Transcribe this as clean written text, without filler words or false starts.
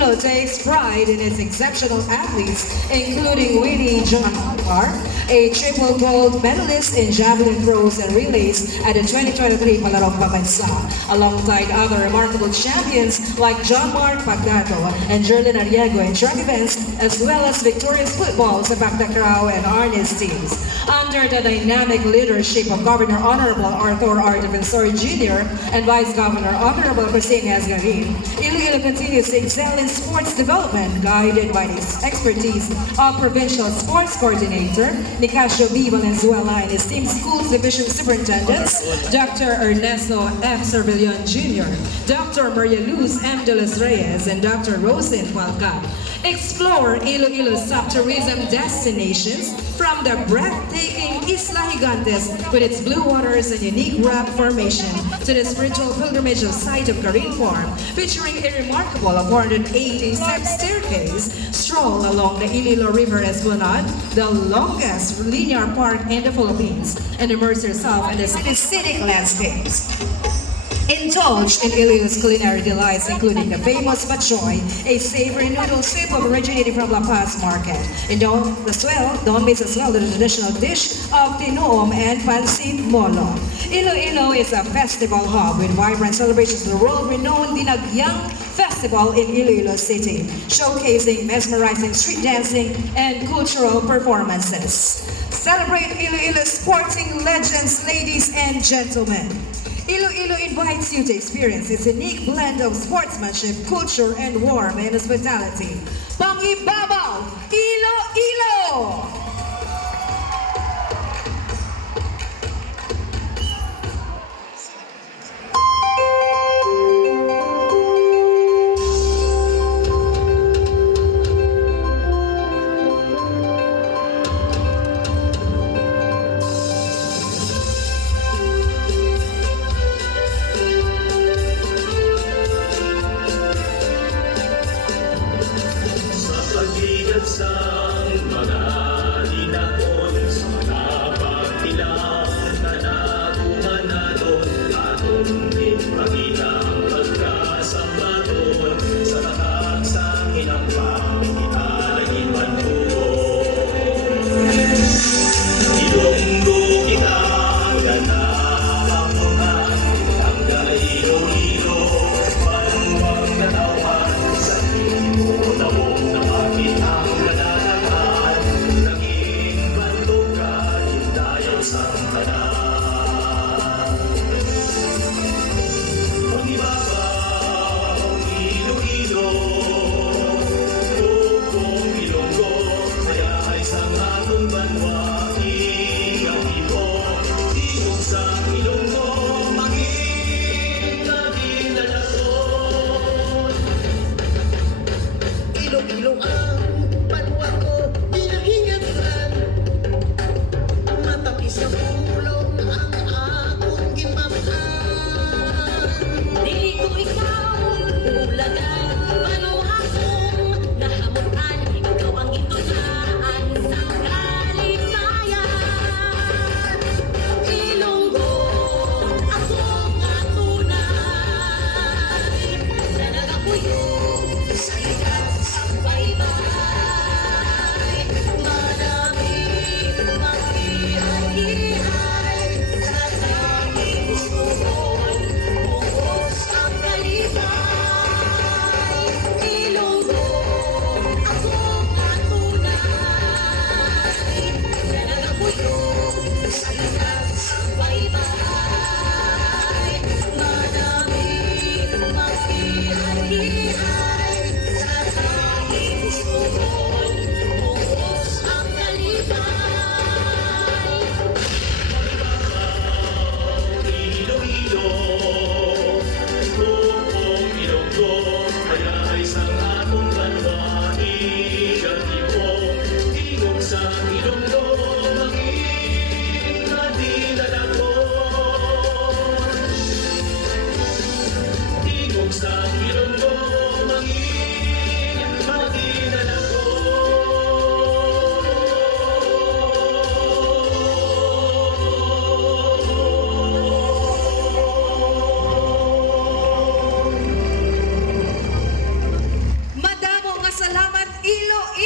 Iloilo takes pride in its exceptional athletes, including Willie John Park, a triple gold medalist in javelin throws and relays at the 2023 Palarong Pambansa, alongside other remarkable champions like John Mark Pagdato and Jerlyn Arriego in track events, as well as victorious football sa Bactacrao and Arnes teams. Under the dynamic leadership of Governor Honorable Arthur R. Defensor Jr. and Vice Governor Honorable Cristina Esgarin, Iloilo continues to excel in sports development, guided by the expertise of Provincial Sports Coordinator Nicasio B. Valenzuela and his team schools division superintendents, Dr. Ernesto F. Servillon Jr., Dr. Maria Luz M. De Los Reyes, and Dr. Rosin Falcao. Explore Iloilo's sub-tourism destinations from the breathtaking Isla Gigantes with its blue waters and unique rock formation to the spiritual pilgrimage of site of Karin Farm, featuring a remarkable 480-step staircase, stroll along the Iloilo River Esplanade, the longest linear park in the Philippines, and immerse yourself in the city's scenic landscapes. Indulge in Iloilo's culinary delights, including the famous Pachoy, a savory noodle soup originating from La Paz Market. And don't miss as well the traditional dish of Tinoom and Pansit Molo. Iloilo is a festival hub with vibrant celebrations of the world-renowned Dinagyang Festival in Iloilo City, showcasing mesmerizing street dancing and cultural performances. Celebrate Iloilo's sporting legends, ladies and gentlemen. Iloilo invites you to experience its unique blend of sportsmanship, culture, and warmth and hospitality. Pangibabaw, Iloilo! Sang mga salamat Iloilo!